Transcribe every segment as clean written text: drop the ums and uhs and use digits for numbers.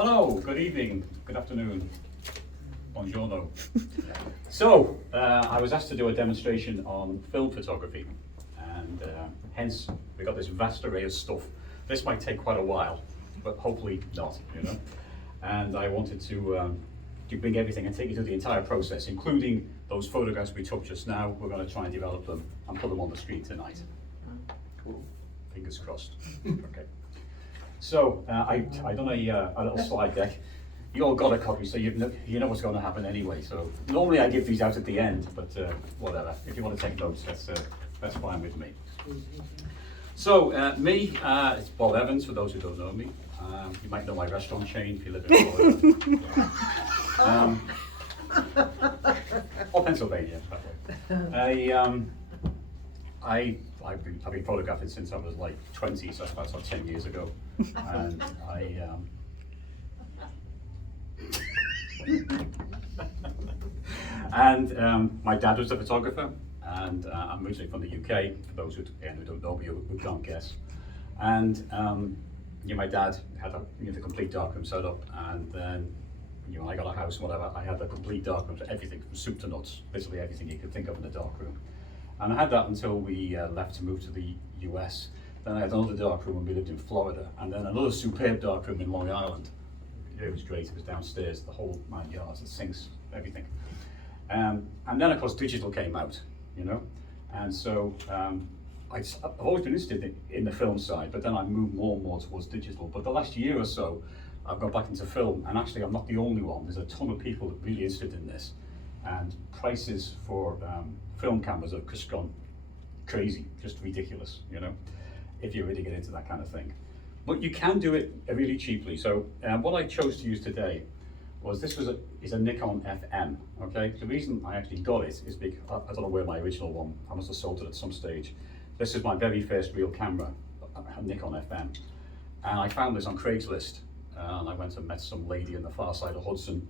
Hello, good evening, good afternoon, buongiorno. So, I was asked to do a demonstration on film photography, and hence we got this vast array of stuff. This might take quite a while, but hopefully not, you know. And I wanted to bring everything and take you through the entire process, including those photographs we took just now. We're going to try and develop them and put them on the screen tonight. Cool. Fingers crossed. Okay. So I done a little slide deck. You all got a copy, so you know what's going to happen anyway. So normally I give these out at the end, but whatever. If you want to take notes, that's fine with me. So me, it's Bob Evans. For those who don't know me, you might know my restaurant chain if you live in Florida. Or Pennsylvania, by the way. I've been photographing since I was like 20, so that's about 10 years ago. And my dad was a photographer, and I'm originally from the UK, for those who don't know me, who can't guess. And my dad had the complete darkroom set up, and then when I got a house and whatever, I had the complete darkroom, so everything from soup to nuts, basically everything you could think of in a darkroom. And I had that until we left to move to the US. Then I had another darkroom when we lived in Florida, and then another superb darkroom in Long Island. It was great. It was downstairs, the whole 9 yards, the sinks, everything. And then of course digital came out, you know. And so I've always been interested in the film side, but then I moved more and more towards digital. But the last year or so, I've got back into film, and actually I'm not the only one. There's a ton of people really interested in this, and prices for film cameras have just gone crazy, just ridiculous, you know, if you really get into that kind of thing. But you can do it really cheaply. So what I chose to use today was is a Nikon FM. Okay, the reason I actually got it is because I don't know where my original one. I must have sold it at some stage. This is my very first real camera, a Nikon FM, and I found this on Craigslist. And I went and met some lady on the far side of Hudson,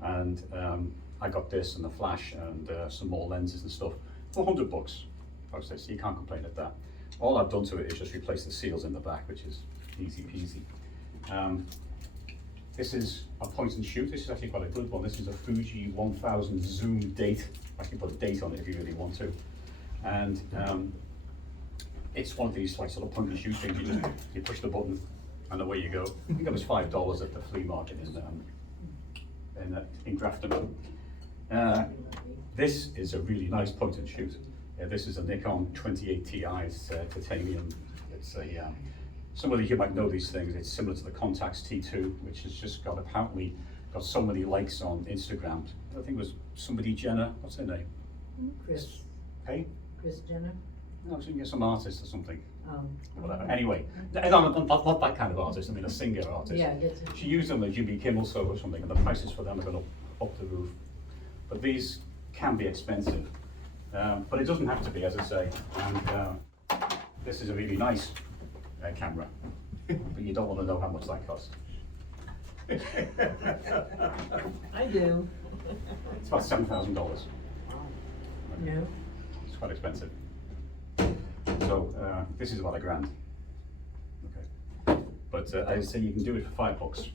and I got this and the flash and some more lenses and stuff for $100. So you can't complain at that. All I've done to it is just replace the seals in the back, which is easy peasy. This is a point and shoot. This is actually quite a good one. This is a Fuji 1000 zoom date. I can put a date on it if you really want to. And it's one of these like sort of point and shoot things. You push the button and away you go. I think it was $5 at the flea market in Grafton. This is a really nice point and shoot. This is a Nikon 28 Ti. It's titanium. It's some of you might know these things. It's similar to the Contax T2, which has just apparently got so many likes on Instagram. I think it was somebody Jenner. What's her name? Chris. Hey? Chris Jenner? No, so you get some artist or something. Whatever. Okay. Anyway, not that kind of artist. I mean a singer artist. Yeah, that's it. She used them at Jimmy Kimmel Show or something, and the prices for them are going up the roof. But these can be expensive, but it doesn't have to be, as I say. And this is a really nice camera, but you don't want to know how much that costs. I do. It's about $7,000. No. It's quite expensive. So this is about $1,000. Okay, but as I say, you can do it for $5.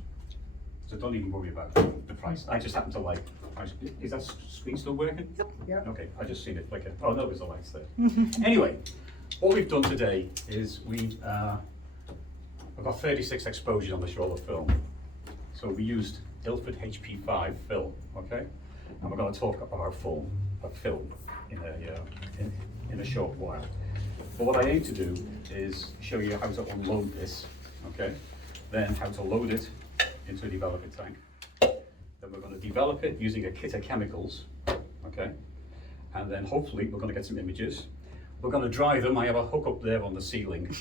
So don't even worry about the price. I just happen to like. Is that screen still working? Yep. Yep. Okay, I just seen it flicker. Oh no, there's the lights there. Anyway, what we've done today is we've got 36 exposures on this roll of film. So we used Ilford HP5 film, okay? And we're going to talk about our film in a short while. But what I aim to do is show you how to unload this, okay? Then how to load it into a developer tank. Then we're going to develop it using a kit of chemicals, okay? And then hopefully we're going to get some images. We're going to dry them. I have a hook up there on the ceiling.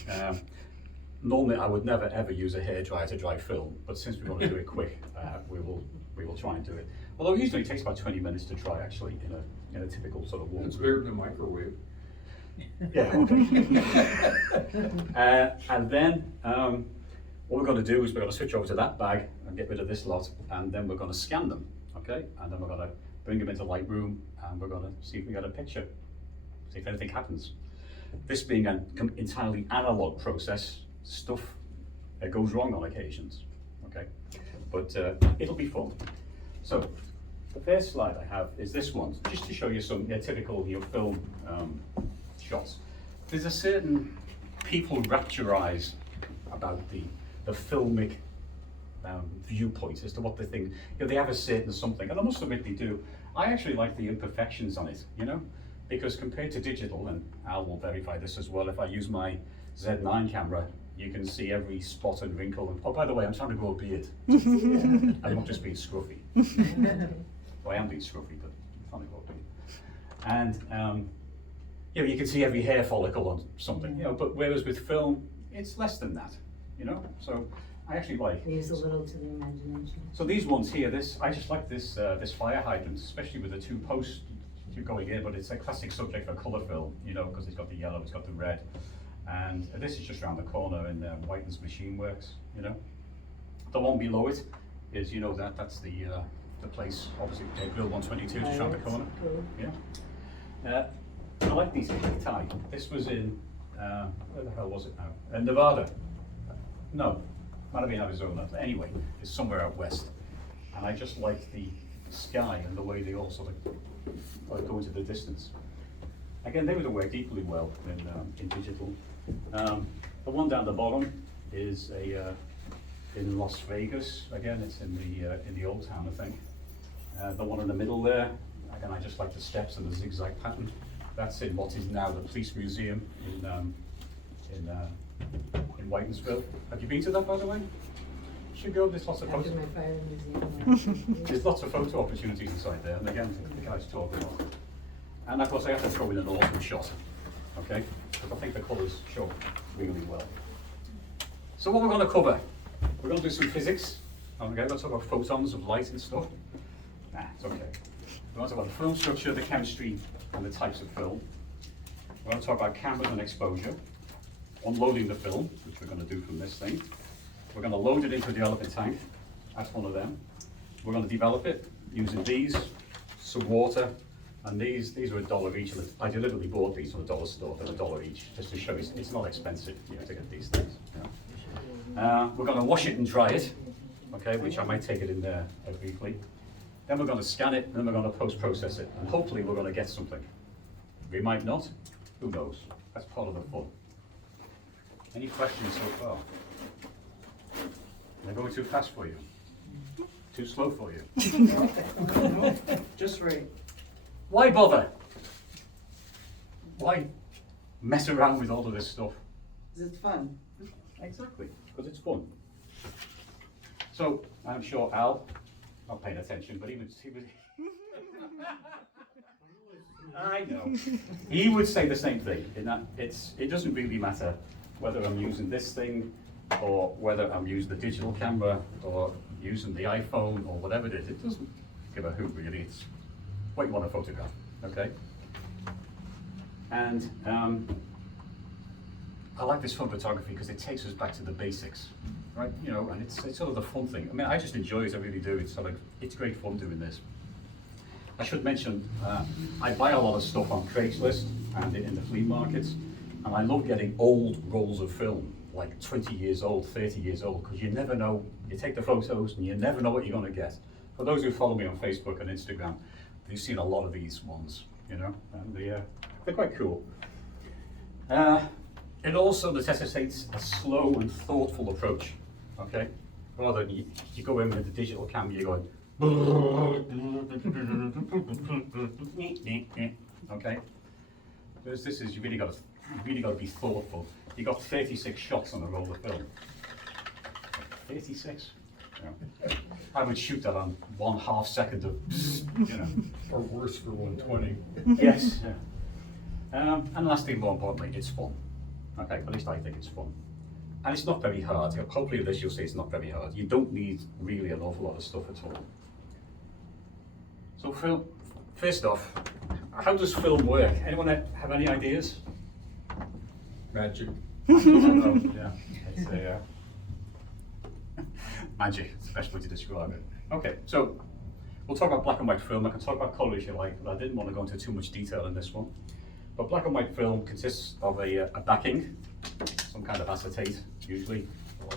Normally I would never ever use a hairdryer to dry film, but since we want to do it quick, we will try and do it. Although usually it takes about 20 minutes to dry actually in a typical sort of warm. It's better than a microwave. Yeah, okay. And then what we're going to do is we're going to switch over to that bag and get rid of this lot, and then we're going to scan them, okay? And then we're going to bring them into Lightroom, and we're going to see if we get a picture, see if anything happens. This being an entirely analog process, stuff goes wrong on occasions, okay? but it'll be fun. So the first slide I have is this one, just to show you some typical film shots. There's a certain people rapturize about the filmic viewpoint as to what they think. They have a certain something, and I must admit they do. I actually like the imperfections on it, because compared to digital, and Al will verify this as well, if I use my Z9 camera, you can see every spot and wrinkle. And, oh, by the way, I'm trying to grow a beard. I'm not just being scruffy. Well, I am being scruffy, but I'm trying to grow a beard. And you can see every hair follicle on something, but whereas with film, it's less than that, So I actually like. Leaves a little to the imagination. So these ones here, I just like this this fire hydrant, especially with the two posts going in, but it's a classic subject for colour film, because it's got the yellow, it's got the red. And this is just around the corner in Whiten's Machine Works, The one below it is, that's the place, obviously, Grill 122, just around the corner. Cool. Yeah. I like these tie. This was in, where the hell was it now? In Nevada. No, might have been Arizona. Anyway, it's somewhere out west. And I just like the sky and the way they all sort of go into the distance. Again, they would have worked equally well in digital. The one down the bottom is in Las Vegas. Again, it's in the old town, I think. The one in the middle there, again, I just like the steps and the zigzag pattern. That's in what is now the police museum in Whitensville. Have you been to that, by the way? You should go. There's lots of After photos. my fire museum. There's lots of photo opportunities inside there, and again, the guys talk about it. And of course, I have to throw in an awesome shot, okay? Because I think the colours show really well. So what we're going to cover, we're going to do some physics. Okay, let's talk about photons of light and stuff. Nah, it's okay. We're going to talk about the film structure, the chemistry, and the types of film. We're going to talk about cameras and exposure, unloading the film, which we're going to do from this thing. We're going to load it into the elephant tank. That's one of them. We're going to develop it using these, some water, and these are $1 each. I deliberately bought these from a dollar store. They're $1 each, just to show you it's not expensive to get these things. We're going to wash it and dry it, okay, which I might take it in there briefly. Then we're going to scan it, and then we're going to post-process it, and hopefully we're going to get something. We might not. Who knows? That's part of the fun. Any questions so far? Am I going too fast for you? Too slow for you? Just right. Why bother? Why mess around with all of this stuff? Is it fun? Exactly, because it's fun. So I'm sure Al, not paying attention, but he was I know. He would say the same thing, in that it doesn't really matter whether I'm using this thing or whether I'm using the digital camera or using the iPhone or whatever it is. It doesn't give a hoot really. It's what you want to photograph, okay? And I like this fun photography because it takes us back to the basics, right? And it's sort of the fun thing. I mean, I just enjoy it, I really do. It's great fun doing this. I should mention, I buy a lot of stuff on Craigslist and in the flea markets, and I love getting old rolls of film, like 20 years old, 30 years old, because you never know, you take the photos and you never know what you're going to get. For those who follow me on Facebook and Instagram, you've seen a lot of these ones, and they're quite cool. It also necessitates a slow and thoughtful approach, okay? Rather than you go in with the digital camera, you're going, okay? Whereas this is, you've really got to be thoughtful. You got 36 shots on a roll of film. 36? I would shoot that on 1/2 second of, Or worse for 120. Yes. Yeah. And lastly, more importantly, it's fun. Okay, at least I think it's fun. And it's not very hard. Hopefully this you'll see it's not very hard. You don't need really an awful lot of stuff at all. So Phil, first off, how does film work? Anyone have any ideas? Magic. Yeah, it's a magic, it's the best way to describe it. Okay, so we'll talk about black and white film. I can talk about colour if you like, but I didn't want to go into too much detail in this one. But black and white film consists of a backing, some kind of acetate usually, or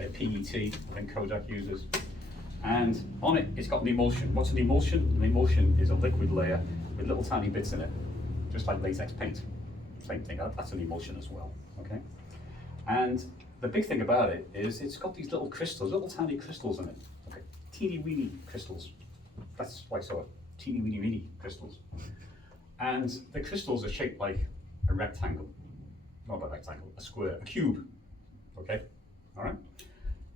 a PET, I think Kodak uses. And on it, it's got an emulsion. What's an emulsion? An emulsion is a liquid layer with little tiny bits in it, just like latex paint. Same thing, that's an emulsion as well, okay? And the big thing about it is it's got these little crystals, little tiny crystals in it, okay? Teeny weeny crystals. That's why it's so teeny weeny crystals. And the crystals are shaped like a rectangle, not a rectangle, a square, a cube, okay? All right?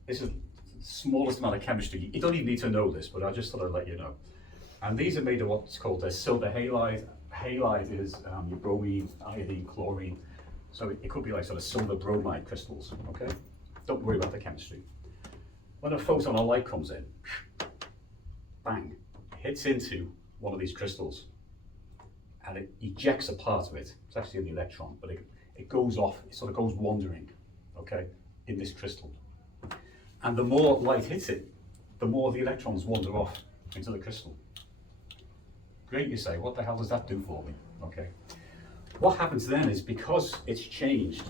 This is the smallest amount of chemistry. You don't even need to know this, but I just thought I'd let you know. And these are made of what's called a silver halide. Halide is your bromine, iodine, chlorine. So it could be like sort of silver bromide crystals, okay? Don't worry about the chemistry. When a photon or light comes in, bang, hits into one of these crystals and it ejects a part of it. It's actually an electron, but it goes off, it sort of goes wandering, okay, in this crystal. And the more light hits it, the more the electrons wander off into the crystal. Great, you say, what the hell does that do for me? Okay. What happens then is because it's changed,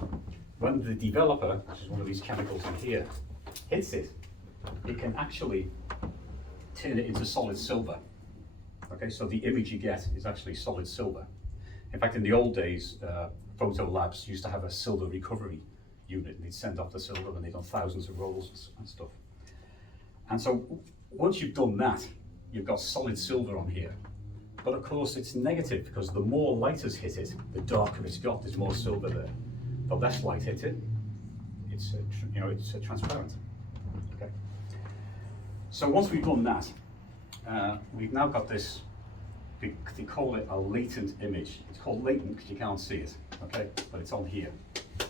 when the developer, which is one of these chemicals in here, hits it, it can actually turn it into solid silver. Okay, so the image you get is actually solid silver. In fact, in the old days, photo labs used to have a silver recovery unit, and they'd send off the silver, and they'd done thousands of rolls and stuff. And so once you've done that, you've got solid silver on here. But of course it's negative because the more light has hit it, the darker it's got, there's more silver there. The less light hit it, it's transparent. Okay. So once we've done that, we've now got this, they call it a latent image. It's called latent because you can't see it, okay? But it's on here,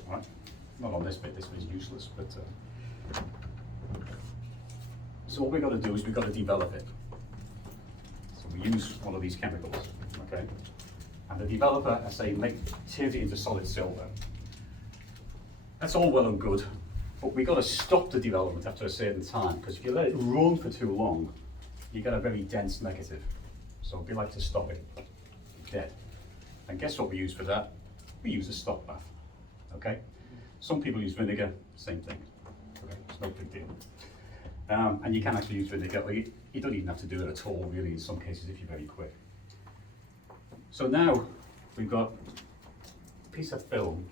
all right? Not on this bit is useless, but so what we've got to do is we've got to develop it. So we use one of these chemicals, okay? And the developer, I say, turns it into solid silver. That's all well and good, but we've got to stop the development after a certain time, because if you let it run for too long, you get a very dense negative. So we like to stop it dead. And guess what we use for that? We use a stop bath, okay? Some people use vinegar, same thing. Okay, it's no big deal. And you can actually use vinegar, or you don't even have to do it at all, really, in some cases, if you're very quick. So now we've got a piece of film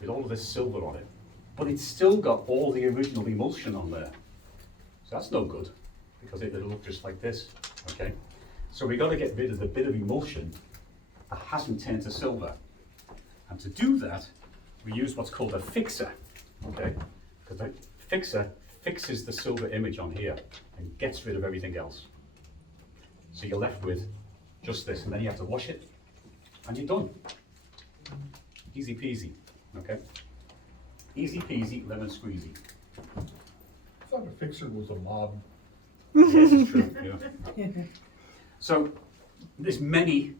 with all of this silver on it, but it's still got all the original emulsion on there. So that's no good, because it'll look just like this, okay? So we've got to get rid of the bit of emulsion that hasn't turned to silver. And to do that, we use what's called a fixer, okay? Because the fixer fixes the silver image on here and gets rid of everything else. So you're left with just this, and then you have to wash it, and you're done. Easy peasy, okay? Easy peasy, lemon squeezy. I thought a fixer was a mob. Yes, it's true, yeah. So there's many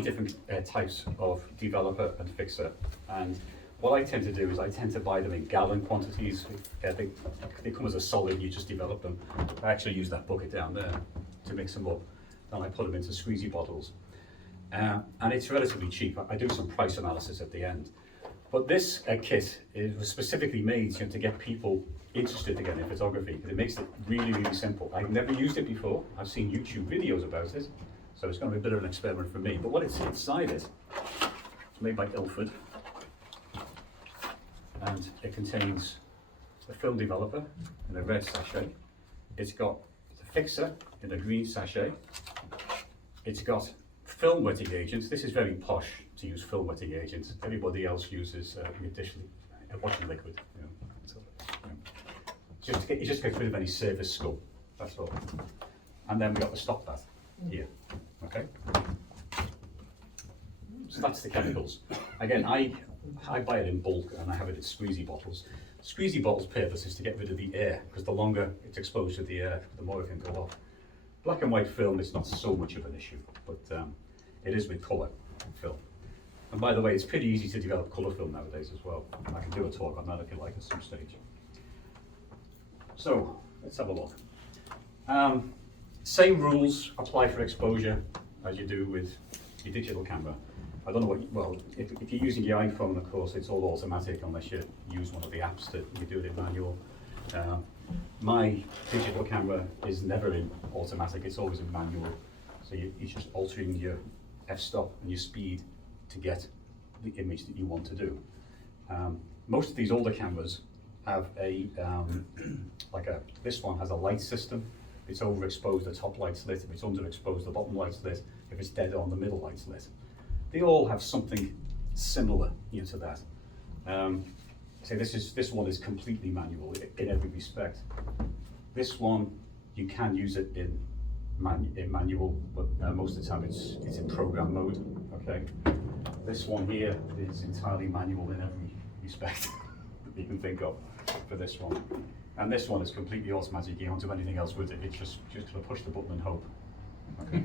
different types of developer and fixer, and what I tend to do is I tend to buy them in gallon quantities. They come as a solid, you just develop them. I actually use that bucket down there to mix them up, and I put them into squeezy bottles. And it's relatively cheap. I do some price analysis at the end. But this kit was specifically made to get people interested again in photography, because it makes it really, really simple. I've never used it before. I've seen YouTube videos about it, so it's going to be a bit of an experiment for me. But what it's inside it, it's made by Ilford, and it contains the film developer in a red sachet. It's got the fixer in a green sachet. It's got film wetting agents. This is very posh to use film wetting agents. Everybody else uses additionally washing liquid. You know, so, it just gets rid of any surface scum. That's all. And then we got the stop bath here. Okay. So that's the chemicals. Again, I buy it in bulk and I have it in squeezy bottles. Squeezy bottles' purpose is to get rid of the air, because the longer it's exposed to the air, the more it can go off. Black and white film is not so much of an issue, but it is with colour film. And by the way, it's pretty easy to develop colour film nowadays as well. I can do a talk on that if you like at some stage. So, let's have a look. Same rules apply for exposure as you do with your digital camera. I don't know what, well, if you're using your iPhone, of course, it's all automatic unless you use one of the apps that you do it in manual. My digital camera is never in automatic, it's always in manual. So you're just altering your f-stop and your speed to get the image that you want to do. Most of these older cameras have a, this one has a light system. If it's overexposed, the top light's lit. If it's underexposed, the bottom light's lit. If it's dead on, the middle light's lit. They all have something similar to that. So this one is completely manual in every respect. This one, you can use it in manual, but most of the time it's in program mode. Okay. This one here is entirely manual in every respect that you can think of for this one. And this one is completely automatic. You don't do anything else with it. It's just gonna push the button and hope. Okay.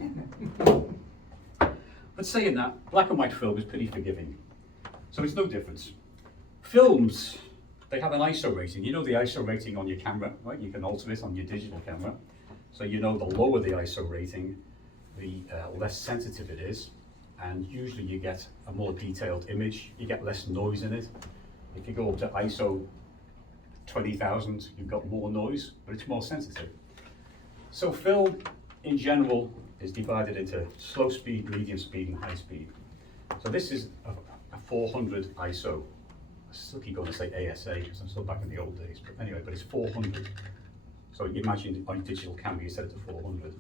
But saying that, black and white film is pretty forgiving. So it's no difference. Films, they have an ISO rating. You know the ISO rating on your camera, right? You can alter it on your digital camera. So you know the lower the ISO rating, the less sensitive it is. And usually you get a more detailed image. You get less noise in it. If you go up to ISO 20,000, you've got more noise, but it's more sensitive. So film, in general, is divided into slow speed, medium speed, and high speed. So this is a 400 ISO. I still keep going to say ASA because I'm still back in the old days, but anyway, but it's 400. So you imagine on digital camera you set it to 400.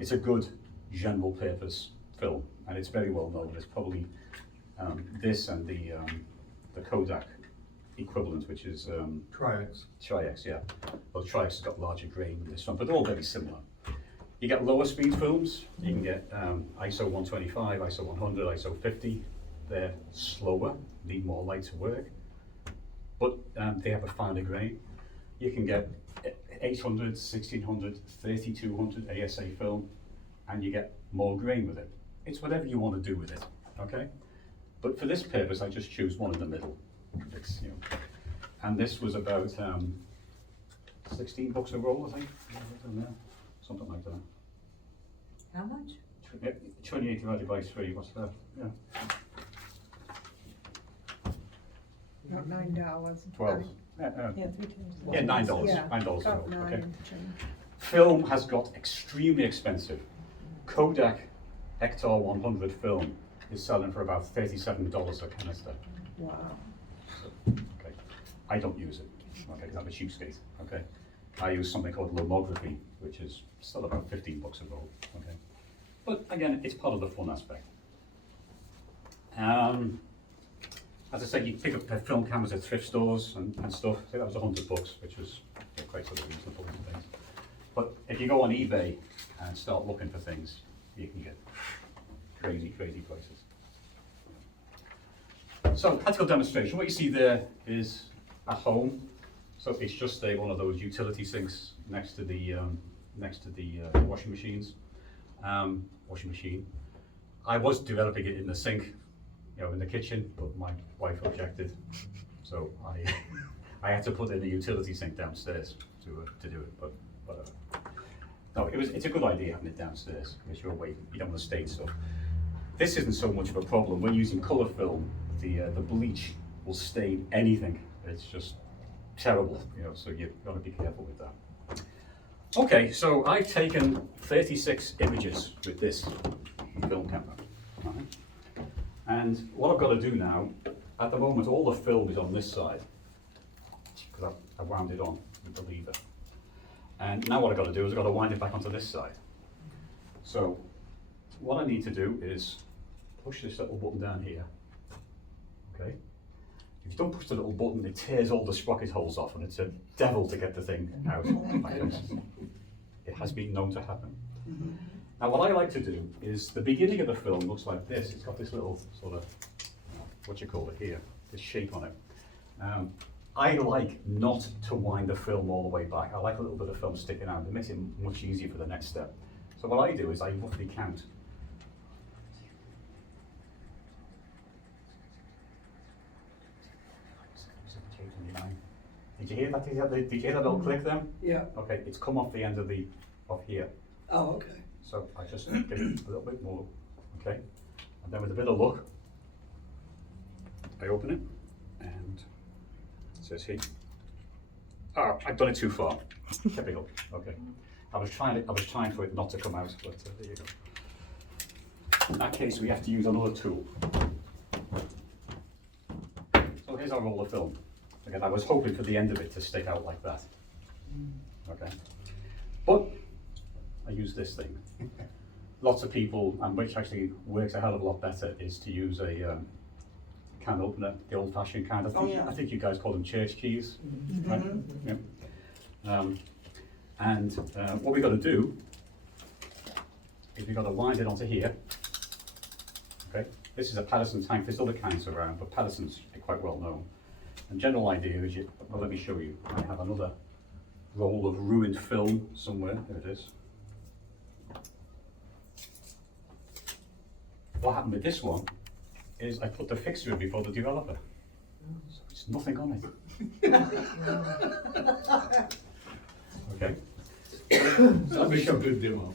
It's a good general purpose film, and it's very well known. It's probably this and the Kodak equivalent, which is Tri-X. Tri-X, yeah. Well, Tri-X has got larger grain than this one, but they're all very similar. You get lower speed films. You can get ISO 125, ISO 100, ISO 50. They're slower, need more light to work, but they have a finer grain. You can get 800, 1600, 3200 ASA film, and you get more grain with it. It's whatever you want to do with it, okay? But for this purpose, I just choose one in the middle. It's, and this was about 16 bucks a roll, I think. Something like that. How much? 28 divided by 3, what's that? Yeah. About $9. 12. Yeah, 3 times. Yeah, $9. Yeah, $9 a roll, about okay. 9. Film has got extremely expensive. Kodak Hector 100 film is selling for about $37 a canister. Wow. So, okay. I don't use it, okay, because I'm a cheapskate, okay. I use something called lomography, which is still about 15 bucks a roll, okay. But again, it's part of the fun aspect. As I said, you pick up film cameras at thrift stores and stuff. I think that was 100 bucks, which was quite sort of reasonable and things. But if you go on eBay and start looking for things, you can get crazy, crazy prices. So, practical demonstration. What you see there is a home. So it's just one of those utility sinks next to the washing machines. Washing machine. I was developing it in the sink, in the kitchen, but my wife objected, so I had to put in a utility sink downstairs to do it. But no, it's a good idea having it downstairs because you're away. You don't want to stain stuff. This isn't so much of a problem. When using colour film, the bleach will stain anything. It's just terrible, so you've got to be careful with that. Okay, so I've taken 36 images with this film camera. Right? And what I've got to do now, at the moment all the film is on this side, because I wound it on with the lever. And now what I've got to do is I've got to wind it back onto this side. So what I need to do is push this little button down here. Okay. If you don't push the little button, it tears all the sprocket holes off, and it's a devil to get the thing out. It has been known to happen. Now what I like to do is, the beginning of the film looks like this. It's got this little sort of, here, this shape on it. I like not to wind the film all the way back. I like a little bit of film sticking out. It makes it much easier for the next step. So what I do is I roughly count. Did you hear that? Did you hear that little click then? Yeah. Okay, it's come off the end of here. Oh, okay. So I just give it a little bit more, okay? And then with a bit of luck, I open it, and it says here, Oh, I've done it too far. Typical. Okay. I was trying for it not to come out, but there you go. In that case, we have to use another tool. So here's our roll of film. Again, I was hoping for the end of it to stick out like that. Okay. But I use this thing. Lots of people, and which actually works a hell of a lot better, is to use a can opener, the old-fashioned kind. I think you guys call them church keys, right? Yeah. What we got to do is we got to wind it onto here. Okay. This is a Patterson tank. There's other kinds around, but Patterson's quite well known. And general idea is well, let me show you. I have another roll of ruined film somewhere. There it is. What happened with this one is I put the fixture in before the developer. So it's nothing on it. Okay. So that makes a good demo.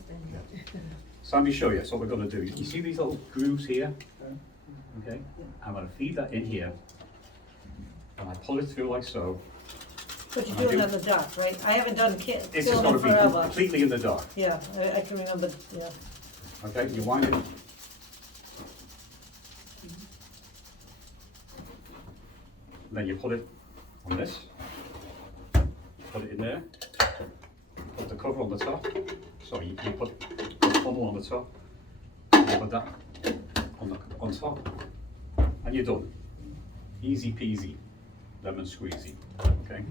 So let me show you. So what we're going to do, you see these little grooves here? Okay. I'm going to feed that in here. And I pull it through like so. But you're doing it in the dark, right? I haven't done This is film going in to be forever. completely in the dark. Yeah, I can remember, yeah. Okay, you wind it. Then you put it on this. Put it in there. Put the cover on the top. So you put the funnel on the top. You put that on top. And you're done. Easy peasy, lemon squeezy. Okay.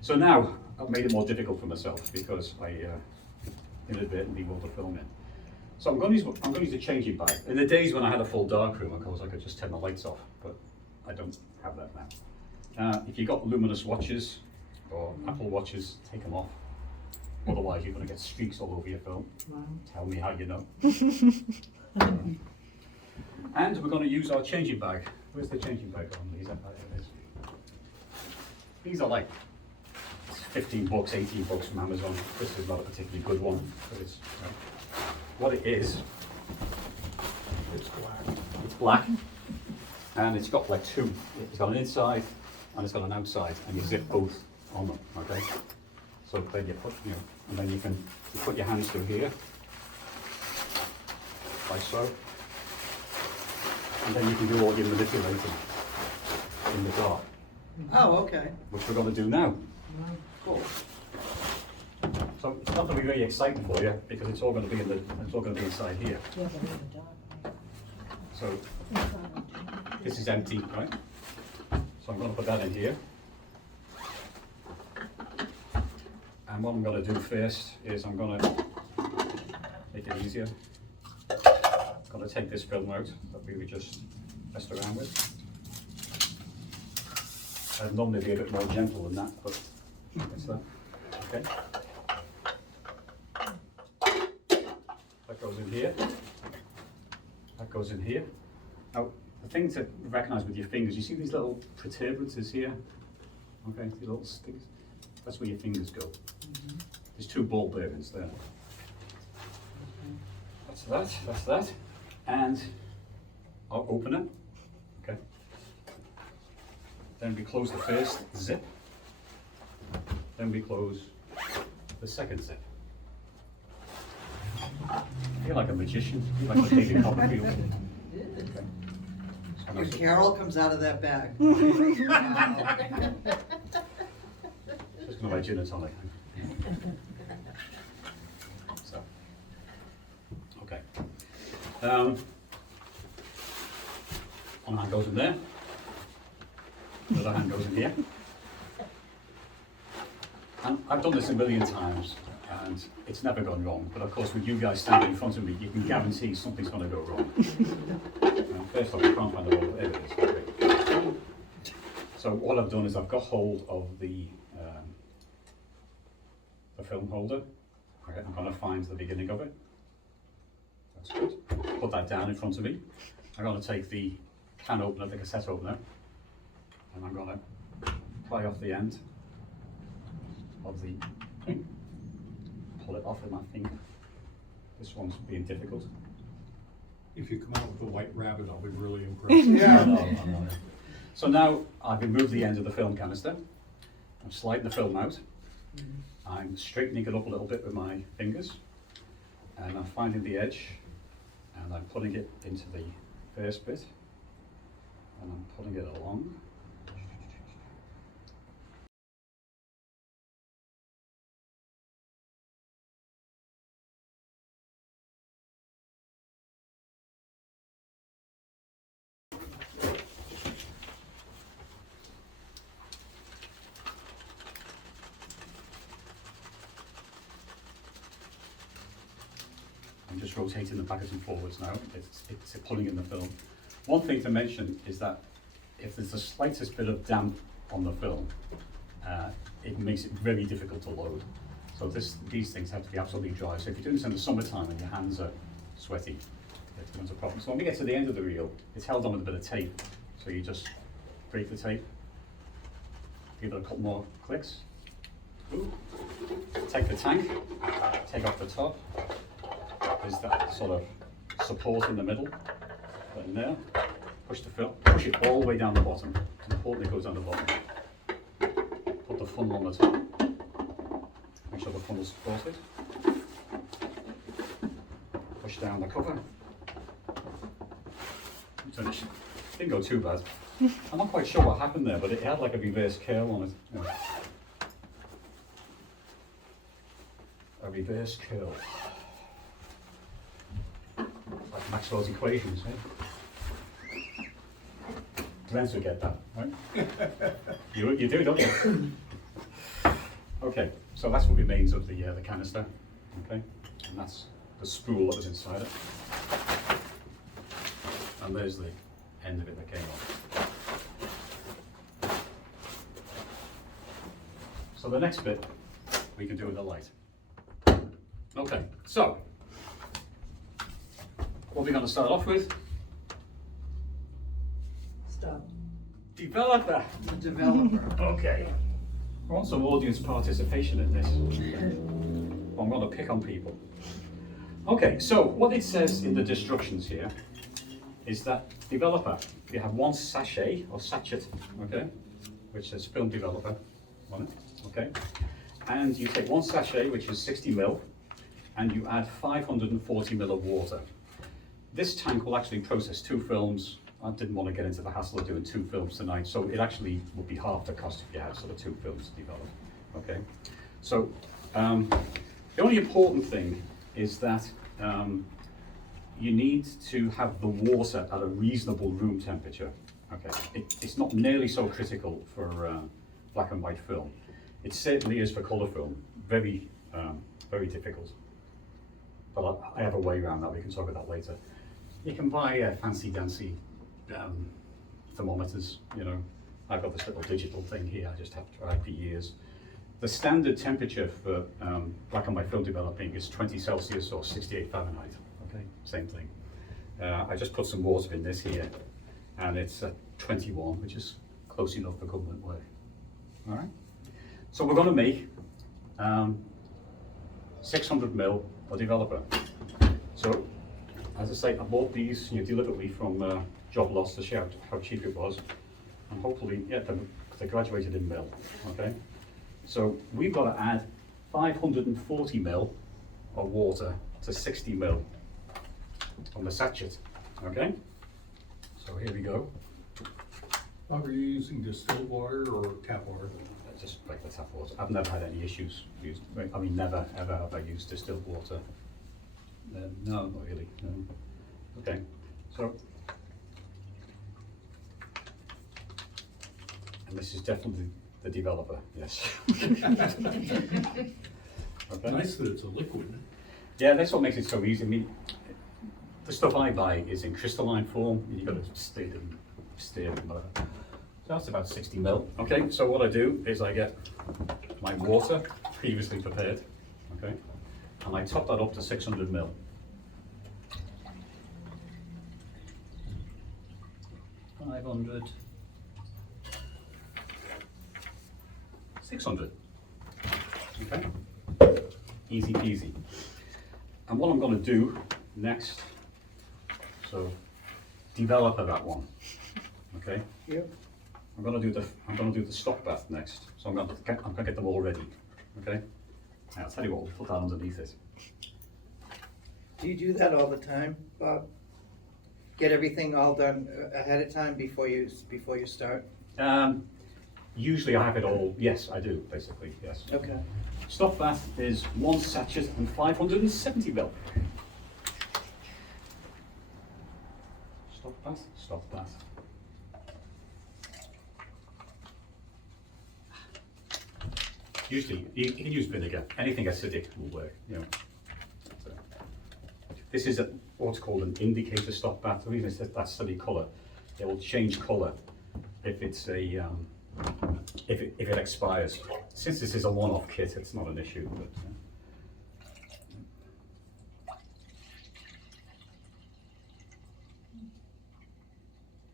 So now I've made it more difficult for myself because I inadvertently rolled the film in. So I'm going to use a changing bag. In the days when I had a full darkroom, of course I could just turn the lights off, but I don't have that now. If you've got luminous watches or Apple watches, take them off. Otherwise you're going to get streaks all over your film. Wow. Tell me how you know. And we're going to use our changing bag. Where's the changing bag on these? There it is. These are like 15 bucks, 18 bucks from Amazon. This is not a particularly good one, but it's what it is. It's black. It's black, and it's got like two. It's got an inside and it's got an outside, and you zip both on them. Okay. So then you put, and then you put your hands through here, like so. And then you can do all your manipulating in the dark, Oh, okay. which we're going to do now. Cool. So it's not going to be very exciting for you because it's all going to be inside here. Yeah, but in the dark, right? So Inside. this is empty, right? So I'm going to put that in here. And what I'm going to do first is I'm going to make it easier. I'm going to take this film out that we just messed around with. I'd normally be a bit more gentle than that, but it's that. Okay. That goes in here. That goes in here. Now, the thing to recognize with your fingers, you see these little protuberances here? Okay, these little sticks. That's where your fingers go. There's two ball bearings there. That's that. And I'll open it. Okay. Then we close the first zip. Then we close the second zip. I feel like a magician. I feel like David Copperfield. Okay. So Your Carol comes out of that bag. just gonna buy gin and tonic. So, okay. One hand goes in there. The other hand goes in here. And I've done this a million times, and it's never gone wrong. But of course, with you guys standing in front of me, you can guarantee something's going to go wrong. First off, I can't find the roll. There it is. Okay. So what I've done is I've got hold of the film holder. Okay, I'm going to find the beginning of it. That's good. Put that down in front of me. I'm going to take the can opener, the cassette opener, and I'm going to pry off the end of the thing. Pull it off with my finger. This one's being difficult. If you come out with a white rabbit, I'll be really impressed. Yeah. No. So now I've removed the end of the film canister, I'm sliding the film out. I'm straightening it up a little bit with my fingers, and I'm finding the edge, and I'm putting it into the first bit, and I'm pulling it along. I'm just rotating the backwards and forwards now. It's pulling in the film. One thing to mention is that if there's the slightest bit of damp on the film, it makes it very difficult to load. So these things have to be absolutely dry. So if you're doing this in the summertime and your hands are sweaty, it becomes a problem. So when we get to the end of the reel, it's held on with a bit of tape. So you just break the tape, give it a couple more clicks. Ooh. Take the tank, take off the top. There's that sort of support in the middle, right in there. Push the film, push it all the way down the bottom. It's important it goes down the bottom. Put the funnel on the top. Make sure the funnel's supported. Push down the cover. Finish. Didn't go too bad. I'm not quite sure what happened there, but it had like a reverse curl on it. Yeah. A reverse curl. Like Maxwell's equations, eh? Glens would get that, right? You do, don't you? Okay, so that's what remains of the canister, okay? And that's the spool that was inside it. And there's the end of it that came off. So the next bit we can do with the light. Okay, so what we're going to start off with? Stop. Developer. The developer. Okay. I want some audience participation in this. I'm going to pick on people. Okay, so what it says in the instructions here is that developer, you have one sachet or sachet, okay, which says film developer on it, okay, and you take one sachet, which is 60 ml, and you add 540 ml of water. This tank will actually process 2 films. I didn't want to get into the hassle of doing 2 films tonight, so it actually would be half the cost if you had sort of 2 films to develop. Okay, so the only important thing is that you need to have the water at a reasonable room temperature. Okay, it's not nearly so critical for black and white film. It certainly is for colour film. Very, very difficult. But I have a way around that. We can talk about that later. You can buy fancy-dancy thermometers. You know, I've got this little digital thing here. I just have tried for years. The standard temperature for black and white film developing is 20 Celsius or 68 Fahrenheit. Okay, same thing. I just put some water in this here, and it's 21, which is close enough for government work. All right. So we're going to make 600 ml a developer. So, as I say, I bought these deliberately from Job Loss to show how cheap it was, and hopefully, yeah, they graduated in mil. Okay. So we've got to add 540 ml of water to 60 ml on the sachet. Okay. So here we go. Are you using distilled water or tap water? Just like the tap water. I've never had any issues used. I mean, never ever have I used distilled water. No, not really. No. Okay, so, and this is definitely the developer. Yes. Okay. Nice that it's a liquid. Yeah, that's what makes it so easy. I mean, the stuff I buy is in crystalline form. You've got to stir and whatever. So that's about 60 ml. Okay, so what I do is I get my water previously prepared, okay, and I top that up to 600 ml. 500, 600. Okay, easy peasy. And what I'm going to do next, so developer that one. Okay. Yep. I'm gonna do the stock bath next. So I'm gonna get them all ready. Okay. Now, I'll tell you what, we'll put that underneath it. Do you do that all the time, Bob? Get everything all done ahead of time before you start? Usually I have it all. Yes, I do. Basically, yes. Okay. Stock bath is 1 sachet and 570 ml. Stock bath. Stock bath. Usually, you can use vinegar. Anything acidic will work. You know. So, this is what's called an indicator stock bath. The reason it's that silly colour, it will change colour if it's a if it expires. Since this is a one-off kit, it's not an issue. But,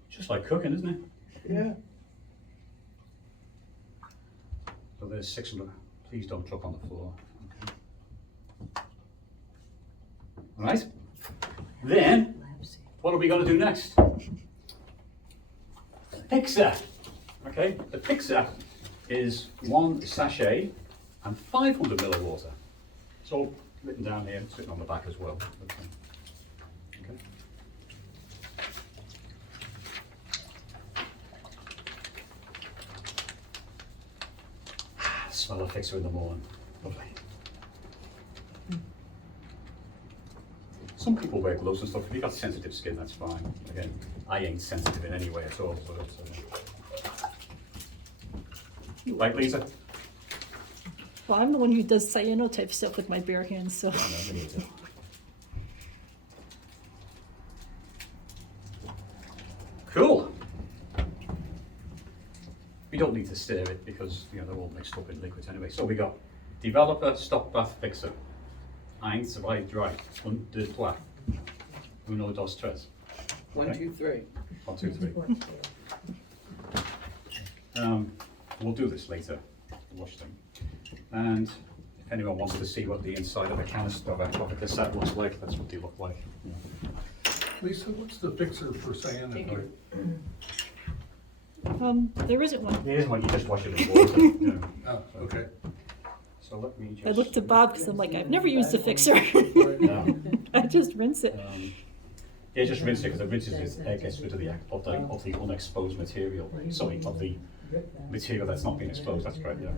just like cooking, isn't it? Yeah. So there's 600. Please don't drop on the floor. Okay. All right. Then, what are we going to do next? Fixer. Okay. The fixer is 1 sachet and 500 ml of water. It's all written down here. It's written on the back as well. Okay. Smell a fixer in the morning. Lovely. Some people wear gloves and stuff. If you've got sensitive skin, that's fine. Again, I ain't sensitive in any way at all. But right, Lisa? Well, I'm the one who does cyanotype stuff with my bare hands, so. No, me neither. Cool. We don't need to stir it because they're all mixed up in liquids anyway. So we got developer, stock bath, fixer. 1, 2, 3. 1, 2, 3. 1, 2, 3. 1, 2, 3. 1, 2, 3. We'll do this later. Wash them. And if anyone wants to see what the inside of a canister of a cassette looks like, that's what they look like. Lisa, what's the fixer for cyanide? There isn't one. There isn't one, you just wash it in water. Oh, okay. So let me just. I looked at Bob because I'm like, I've never used a fixer. I just rinse it. Yeah, just rinse it because it rinses it, gets rid of the unexposed material. Sorry, of the material that's not being exposed. That's correct. Yeah.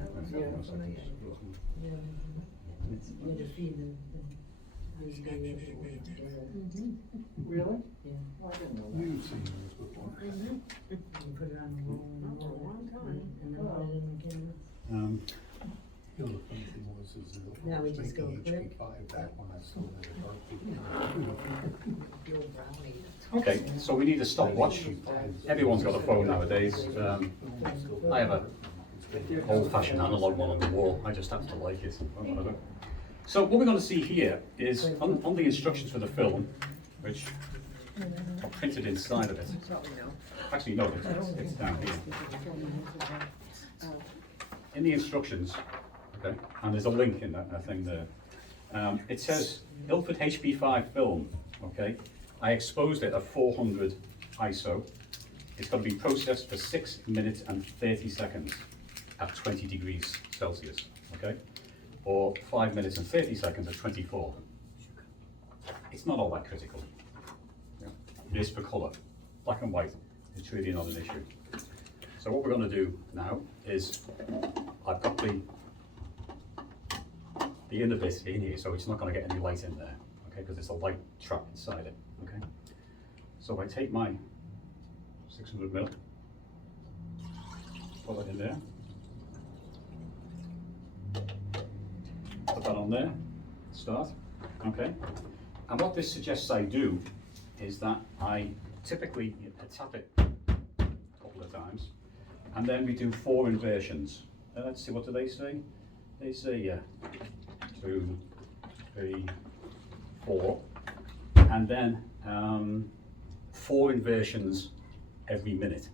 Really? You've seen this before. You put it on the roll and roll a long time, and then put it in the can. You know, the funny thing was, is that Now we just go making quick. HP5 back when I still had a dark. The old brownie. Okay, so we need a stopwatch. Everyone's got a phone nowadays. I have a old-fashioned analog one on the wall. I just happen to like it. So what we're going to see here is on the instructions for the film, which are printed inside of it. Actually, no, it's down here. In the instructions, okay, and there's a link in that thing there. It says Ilford HP5 film. Okay, I exposed it at 400 ISO. It's going to be processed for 6 minutes and 30 seconds at 20 degrees Celsius. Okay, or 5 minutes and 30 seconds at 24. It's not all that critical. Yeah. It is for colour, black and white. It's really not an issue. So what we're going to do now is I've got the inner bit in here, so it's not going to get any light in there, okay? Because there's a light trap inside it, okay? So I take my 600 ml, put that in there, put that on there, start, okay? And what this suggests I do is that I typically tap it a couple of times, and then we do 4 inversions. Let's see, what do they say? They say 2, 3, 4, and then 4 inversions every minute.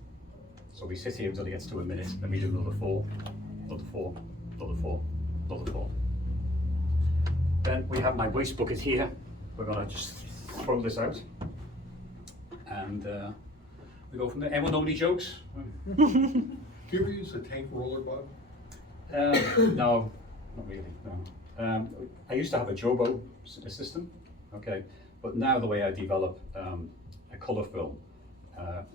So we sit here until it gets to a minute, then we do another 4, another 4, another 4, another 4. Then we have my waste bucket here. We're going to just throw this out, and we're we go from there. Anyone know any jokes? Do you ever use a tape roller, Bob? No, not really, no. I used to have a Jobo system, okay, but now the way I develop a colour film,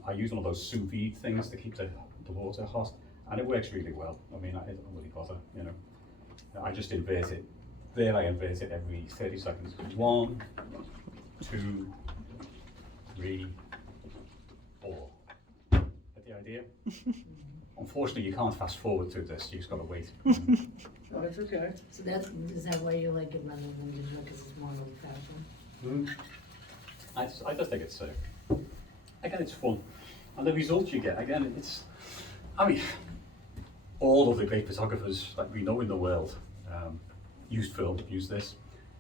I use one of those sous vide things to keep the water hot, and it works really well. I mean, I don't really bother, you know. I just invert it. There I invert it every 30 seconds. 1, 2, 3, 4. Get the idea? Unfortunately, you can't fast forward through this. You just got to wait. Oh, it's okay. So is that why you like it rather than digital, because it's more old fashioned? I just think it's again, it's fun, and the results you get. Again, I mean, all of the great photographers that we know in the world used film, used this.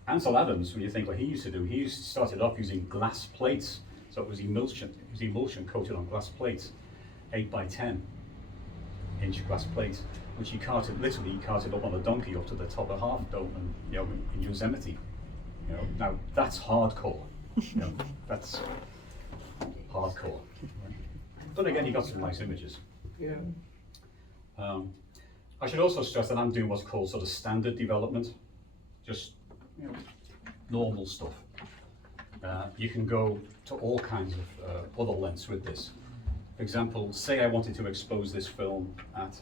Ansel Adams, when you think what he used to do, he started off using glass plates. So it was emulsion coated on glass plates, 8 by 10 inch glass plates, which he literally carted up on a donkey up to the top of Half Dome, and you know, in Yosemite. You know, now that's hardcore. You know, that's hardcore. But again, you got some nice images. Yeah. I should also stress that I'm doing what's called sort of standard development, just, you know, normal stuff. You can go to all kinds of other lengths with this. For example, say I wanted to expose this film at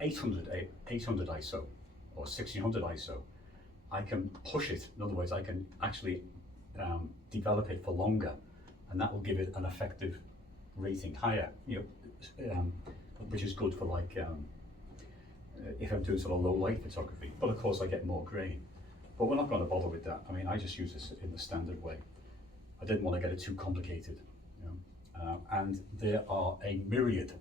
800 ISO or 1600 ISO. I can push it. In other words, I can actually develop it for longer, and that will give it an effective rating higher. You know, which is good for like if I'm doing sort of low light photography. But of course, I get more grain. But we're not going to bother with that. I mean, I just use this in the standard way. I didn't want to get it too complicated. You know? And there are a myriad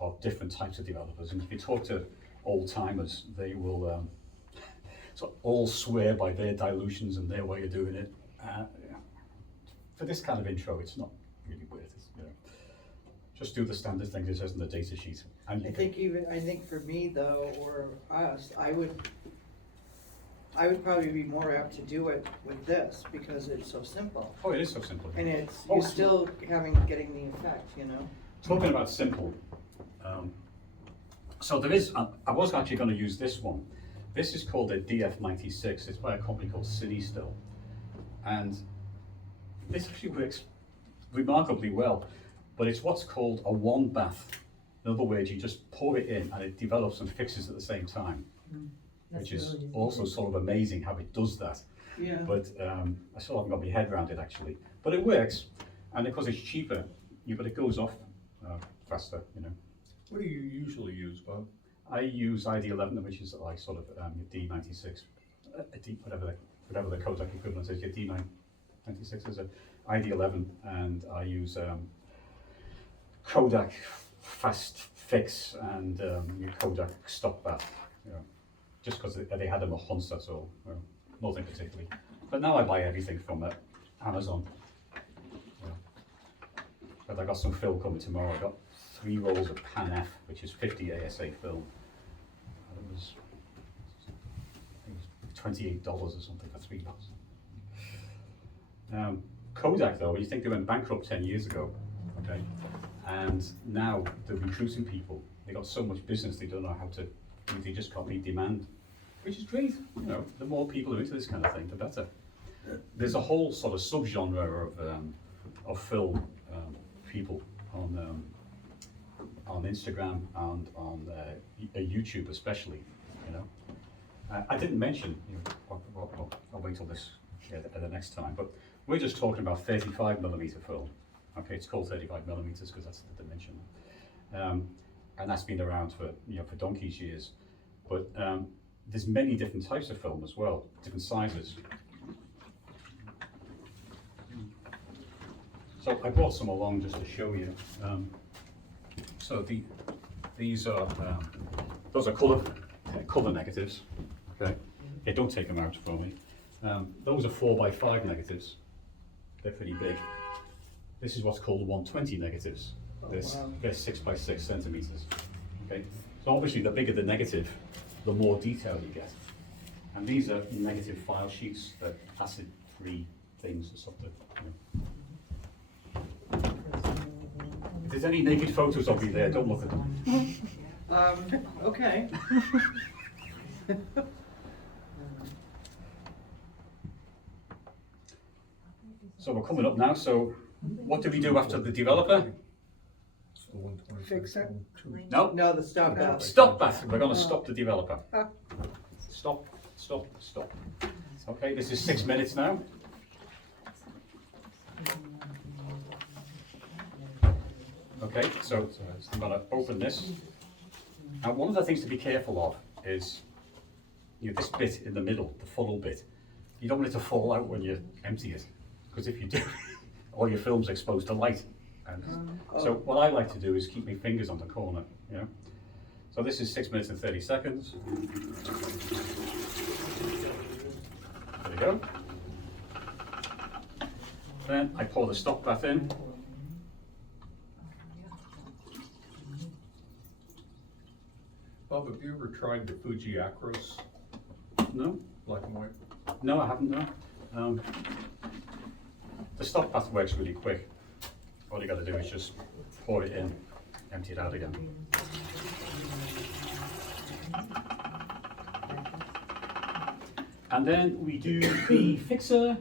of different types of developers. And if you talk to old timers, they will so all swear by their dilutions and their way of doing it. For this kind of intro, it's not really worth it. You know? Just do the standard things it says in the data sheet. And I think for me though, or us, I would probably be more apt to do it with this because it's so simple. Oh, it is so simple. And it's, Oh, you're still getting the effect, you know? Talking about simple, so there is, I was actually going to use this one. This is called a DF96. It's by a company called Cine Still. And this actually works remarkably well, but it's what's called a one bath. In other words, you just pour it in and it develops and fixes at the same time, which is also sort of amazing how it does that. Yeah. But I still haven't got my head around it actually. But it works, and because it's cheaper, but it goes off faster, you know. What do you usually use, Bob? I use ID11, which is like sort of your D96, whatever the Kodak equivalent is. Your D96 is a ID11, and I use Kodak Fast Fix and your Kodak Stop Bath. You know, just because they had them at once, that's all. Well, nothing particularly. But now I buy everything from Amazon. Yeah. But I got some film coming tomorrow. I got 3 rolls of Pan F, which is 50 ASA film. And it was $28 or something for 3 rolls. Kodak, though, you think they went bankrupt 10 years ago, okay? And now they're recruiting people. They got so much business they don't know how to. They just can't meet demand, which is great. You know, the more people are into this kind of thing, the better. There's a whole sort of subgenre of film people on Instagram and on YouTube, especially. You know, I didn't mention. You know, I'll wait till this at the next time. But we're just talking about 35mm film. Okay, it's called 35mm because that's the dimension. And that's been around for donkey's years. But there's many different types of film as well, different sizes. So I brought some along just to show you. So these are those are color negatives. Okay, don't take them out for me. Those are 4x5 negatives. They're pretty big. This is what's called 120 negatives. They're 6x6 centimeters. Okay, so obviously the bigger the negative, the more detail you get. And these are negative file sheets, that acid-free things or something. You know. there's any naked photos of me there, don't look at them. Okay. So we're coming up now, so what do we do after the developer? Fix it. No, No, the stop out. stop that, we're gonna stop the developer. Stop, stop, stop. Okay, this is 6 minutes now. Okay, so I'm gonna open this. Now, one of the things to be careful of is, this bit in the middle, the funnel bit. You don't want it to fall out when you empty it, because if you do, all your film's exposed to light. And so what I like to do is keep my fingers on the corner, So this is 6 minutes and 30 seconds. There we go. Then I pour the stock bath in. Bob, have you ever tried the Fuji Acros, No, black and white? no, I haven't, no. The stock bath works really quick. All you got to do is just pour it in, empty it out again. And then we do the fixer,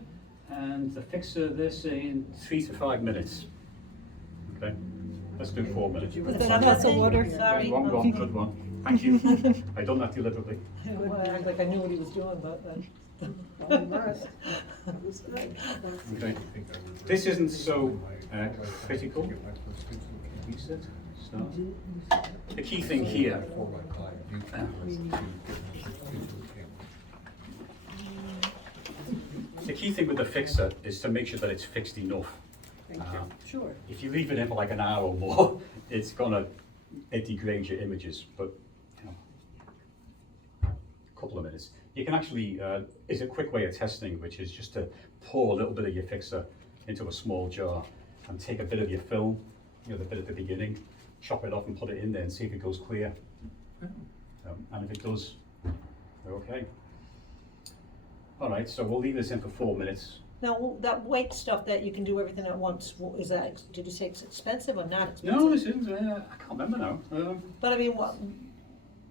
and the fixer this in 3 to 5 minutes. Okay, let's do 4 minutes. Was that a glass of water? Sorry. One, good one. Thank you. I done that deliberately. Well, I act like I knew what he was doing, but, Almost. That was good. Okay. This isn't so critical. Reset, start. The key thing here, the key thing with the fixer is to make sure that it's fixed enough. Sure. If you leave it in for like an hour or more, it degrades your images, but a couple of minutes. You can actually, it's a quick way of testing, which is just to pour a little bit of your fixer into a small jar and take a bit of your film, the bit at the beginning, chop it off and put it in there and see if it goes clear. And if it does, we're okay. All right, so we'll leave this in for 4 minutes. now, that white stuff that you can do everything at once, is that, did you say it's expensive or not expensive? No, this isn't, I can't remember now. But I mean,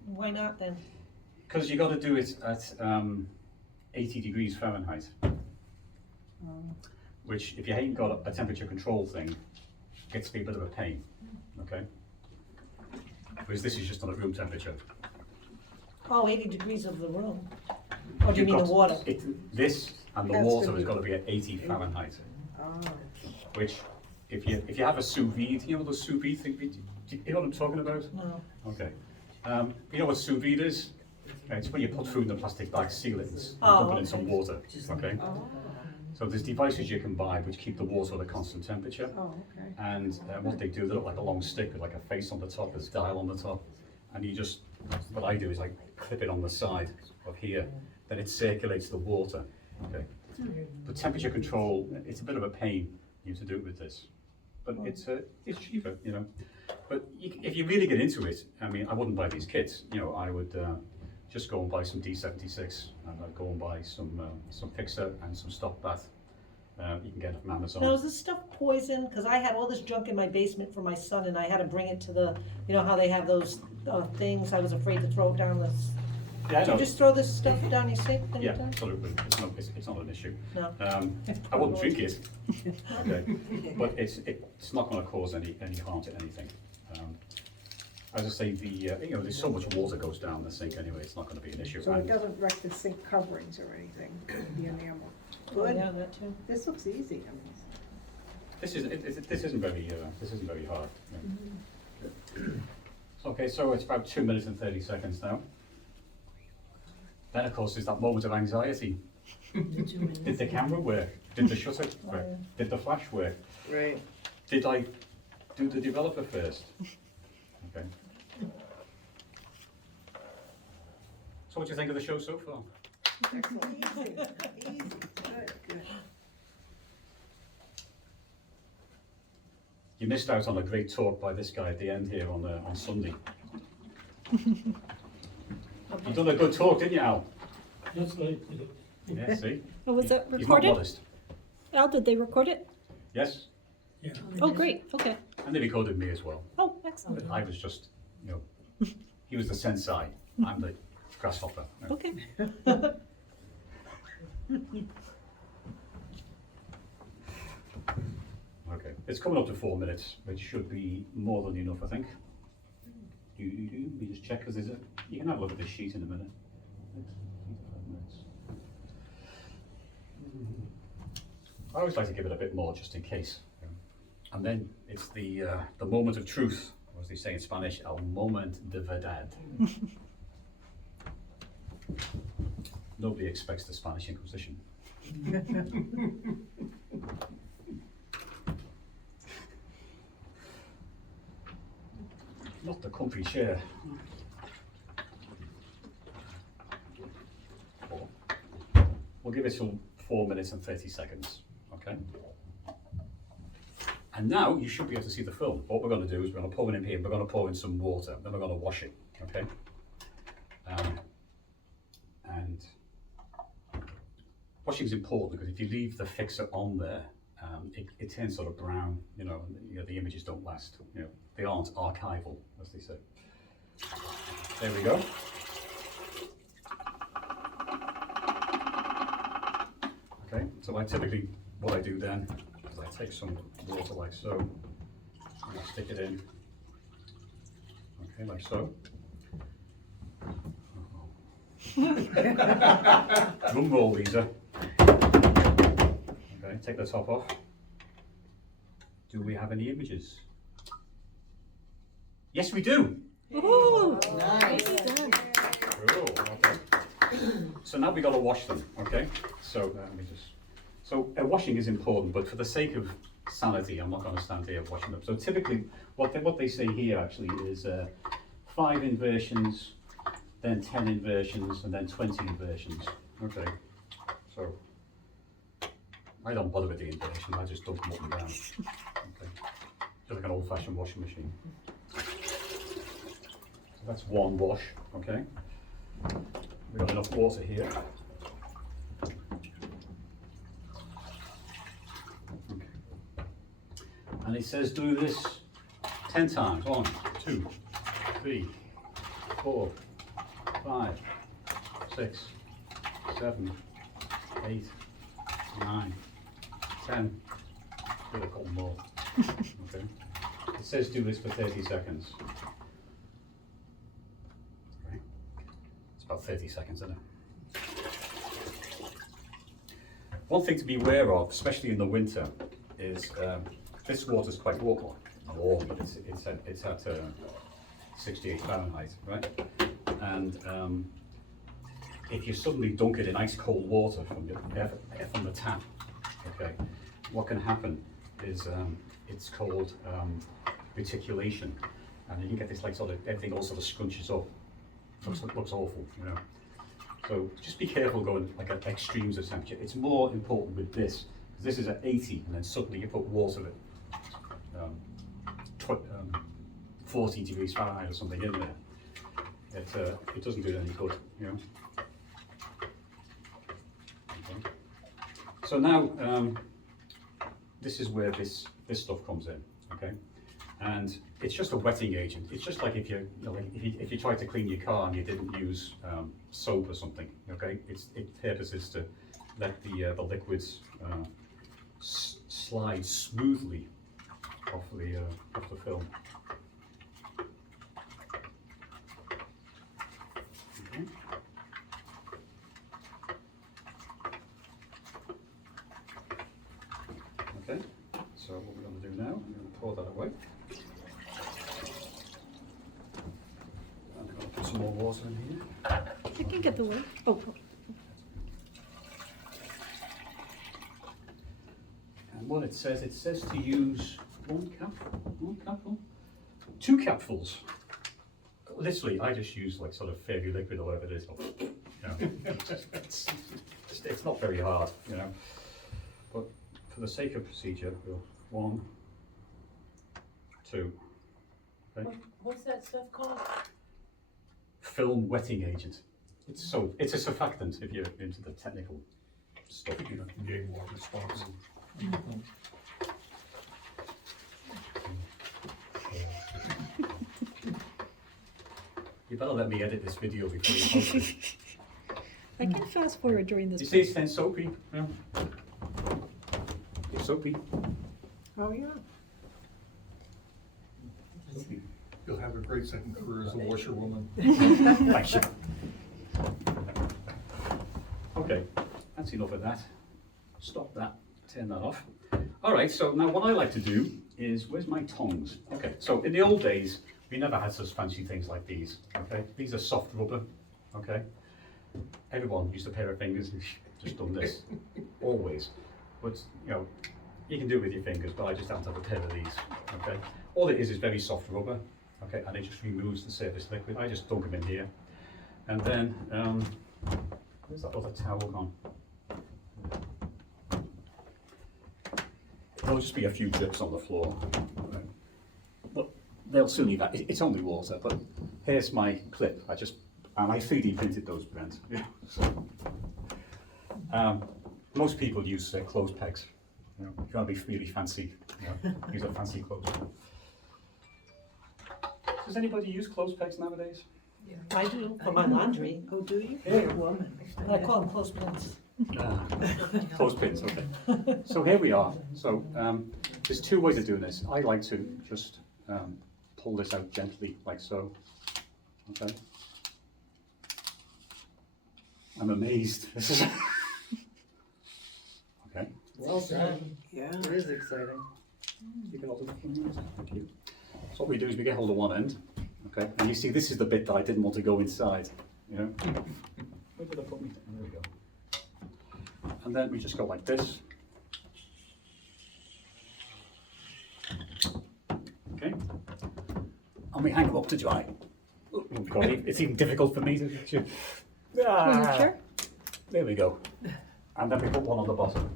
why not then? Because you got to do it at 80 degrees Fahrenheit, which if you ain't got a temperature control thing, gets to be a bit of a pain, okay? Whereas this is just on a room temperature. Oh, 80 degrees of the room. Or do you You've mean the got water? This and the Has to water be- has got to be at 80 Fahrenheit, Oh. which if you have a sous vide, the sous vide thing, you know what I'm talking about? No. Okay. You know what sous vide is? It's when you put food in a plastic bag, seal it, and Oh, dump it in some okay. water, okay? Oh. So there's devices you can buy which keep the water at a constant temperature. Oh, okay. And what they do, they look like a long stick with like a face on the top, there's a dial on the top. And you just, what I do is I clip it on the side of here, then it circulates the water, okay? But temperature control, it's a bit of a pain, to do it with this. But it's cheaper, But if you really get into it, I mean, I wouldn't buy these kits, I would just go and buy some D76, and I'd go and buy some fixer and some stock bath. You can get it from Amazon. Now, is this stuff poison? Because I had all this junk in my basement for my son, and I had to bring it to the, how they have those things. I was afraid to throw it down the. Yeah, I Do you know. just throw this stuff down your sink Yeah, anytime? absolutely. It's not an issue. No. I wouldn't drink it. Okay, but it's not going to cause any harm to anything. As I say, there's so much water goes down the sink anyway. It's not going to be an issue. So it And doesn't wreck the sink coverings or anything, the enamel. Oh, yeah, that too. This looks easy, I mean. this isn't very hard. Yeah. Okay, so it's about 2 minutes and 30 seconds now. Then, of course, there's that moment of anxiety. Did the camera work? Did the shutter work? Did the flash work? Right. Did I do the developer first? Okay. So what do you think of the show so far? Excellent. Easy, easy, good, good. You missed out on a great talk by this guy at the end here on Sunday. You done a good talk, didn't you, Al? That's right. Yeah, see? Oh, was that He's not recorded? modest. Al, did they record it? Yes? Yeah. Oh, great, okay. And they recorded me as well. Oh, excellent. But I was just, he was the sensei, I'm the grasshopper. Okay. Okay, it's coming up to 4 minutes, which should be more than enough, I think. We just check, because you can have a look at this sheet in a minute. 3 to 5 minutes. I always like to give it a bit more, just in case. And then it's the moment of truth, or as they say in Spanish, el moment de verdad. Nobody expects the Spanish Inquisition. Not the country share. We'll give it till 4 minutes and 30 seconds, okay? And now you should be able to see the film. What we're going to do is we're going to pour it in here, we're going to pour in some water, then we're going to wash it, okay? And washing is important because if you leave the fixer on there, it turns sort of brown, and, the images don't last. They aren't archival, as they say. There we go. Okay, so what I do then is I take some water like so, and I stick it in, okay, like so. Drum roll, Lisa. Okay, take the top off. Do we have any images? Yes, we do. Ooh, Nice. Cool. Okay. So now we got to wash them. Okay. So let me just. So washing is important, but for the sake of sanity, I'm not going to stand here washing them. So typically, what they say here actually is 5 inversions, then 10 inversions, and then 20 inversions. Okay. So I don't bother with the inversions. I just dump them up and down. Okay. Just like an old-fashioned washing machine. So that's one wash. Okay. We've got enough water here. Okay. And it says do this 10 times. 1, 2, 3, 4, 5, 6, 7, 8, 9, 10. Do a couple more. Okay. It says do this for 30 seconds. Okay. It's about 30 seconds, isn't it? One thing to be aware of, especially in the winter, is this water's quite warm, but it's at 68 Fahrenheit, right? And if you suddenly dunk it in ice cold water from the tap, okay, what can happen is it's called reticulation, and you can get this like sort of everything all sort of scrunches up. Looks awful, So just be careful going like at extremes of temperature. It's more important with this, because this is at 80, and then suddenly you put water at 40 degrees Fahrenheit or something in there. It doesn't do it any good, Okay. So now this is where this stuff comes in, okay? And it's just a wetting agent. It's just like if you tried to clean your car and you didn't use soap or something, okay? Its purpose is to let the liquids slide smoothly off the film. Okay. Okay. So what we're going to do now, I'm going to pour that away. I'm going to put some more water in here. you can get the word. Oh, And what it says to use one capful, 2 capfuls. Literally, I just use like sort of fairy liquid or whatever it is. It's not very hard, But for the sake of procedure, we'll 1, 2. Okay. What's that stuff called? Film wetting agent. It's a surfactant if you're into the technical stuff. Game war response. You better let me edit this video before you post it. I can fast forward during this. You see, it's then soapy. Yeah. It's soapy. Oh, yeah. Soapy. You'll have a great second career as a washerwoman. Thanks. Okay, that's enough of that. Stop that, turn that off. All right, so now what I like to do is, where's my tongs? Okay, so in the old days, we never had such fancy things like these, okay? These are soft rubber, okay? Everyone used a pair of fingers and just done this, always. But, you know, you can do it with your fingers, but I just happen to have a pair of these, okay? All it is very soft rubber, okay? And it just removes the surface liquid. I just dunk them in here. And then, where's that other towel gone? There'll just be a few drips on the floor. Right. But they'll soon leave that. It's only water, but here's my clip. I 3D printed those, Brent. Yeah. So, most people use clothes pegs. You know, if you want to be really fancy, you know, use a fancy clothes peg. Does anybody use clothes pegs nowadays? I do, for my laundry. Oh, do you? Yeah. Woman. But I call them clothespins. Clothespins, okay. So here we are. So there's two ways of doing this. I like to just pull this out gently, like so. Okay. I'm amazed. This is okay. Well done. Yeah. It is exciting. You can hold it for me. Thank you. So what we do is we get hold of one end. Okay. And you see, this is the bit that I didn't want to go inside. You know. Where did I put me? There we go. And then we just go like this. Okay. And we hang them up to dry. Oh, God, it's even difficult for me to. Sure. There we go. And then we put one on the bottom.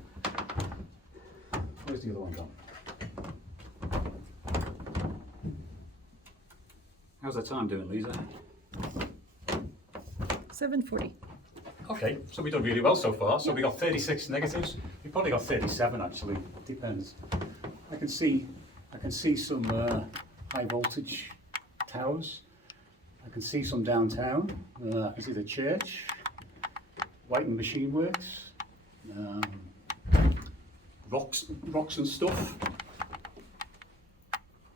Where's the other one gone? How's the time doing, Lisa? 7:40. Okay, so we've done really well so far. So we got 36 negatives. We probably got 37 actually. Depends. I can see some high voltage towers. I can see some downtown. I can see the church. White Machine Works. Rocks and stuff.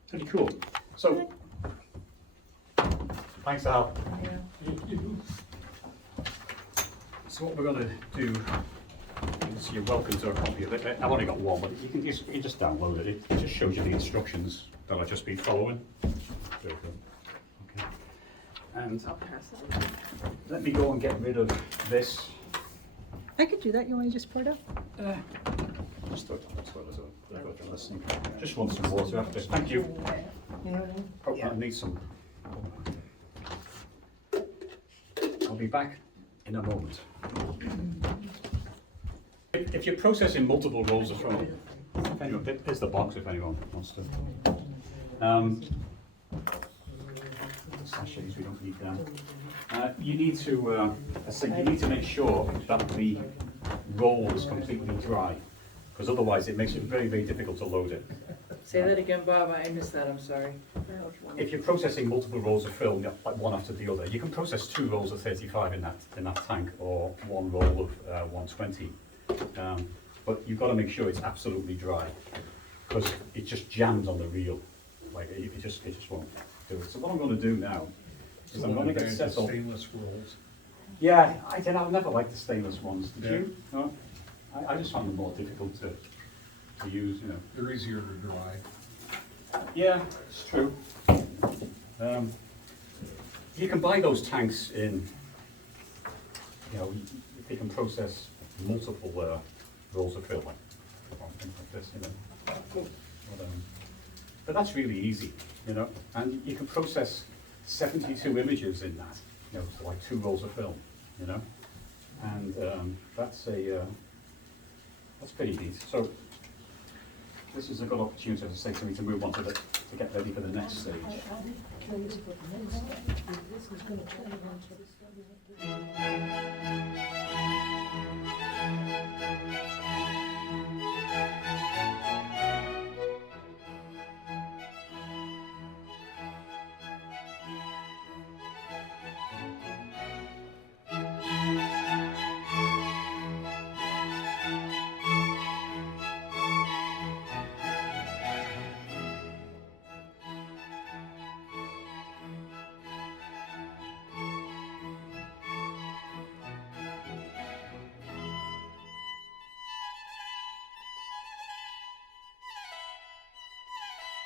Pretty cool. So, thanks, Al. So what we're going to do is, you're welcome to a copy of it. I've only got one, but you can just download it. It just shows you the instructions that I've just been following. Okay. And let me go and get rid of this. I could do that. You want to just pour it out? Just throw it on the toilet, so I've got to listen. Just want some water after. Thank you. Oh, I need some. I'll be back in a moment. If you're processing multiple rolls of film, there's the box if anyone wants to. Sachets we don't need now. You need to make sure that the roll is completely dry, because otherwise it makes it very, very difficult to load it. Say that again, Bob, I missed that, I'm sorry. If you're processing multiple rolls of film, like one after the other, you can process 2 rolls of 35 in that tank, or 1 roll of 120. But you've got to make sure it's absolutely dry, because it just jams on the reel. Like it just won't do it. So what I'm going to do now is I'm going to get set up. Stainless rolls. Yeah, I don't know. I never liked the stainless ones. Did you? No? I just found them more difficult to use. You know. They're easier to dry. Yeah, it's true. You can buy those tanks in, you know, they can process multiple rolls of film, like this, you know. But that's really easy, you know, and you can process 72 images in that, you know, so like 2 rolls of film, you know, and that's pretty neat. So this is a good opportunity, as I say, for me to move on to get ready for the next stage. I'm curious what the next step is. This is going to turn into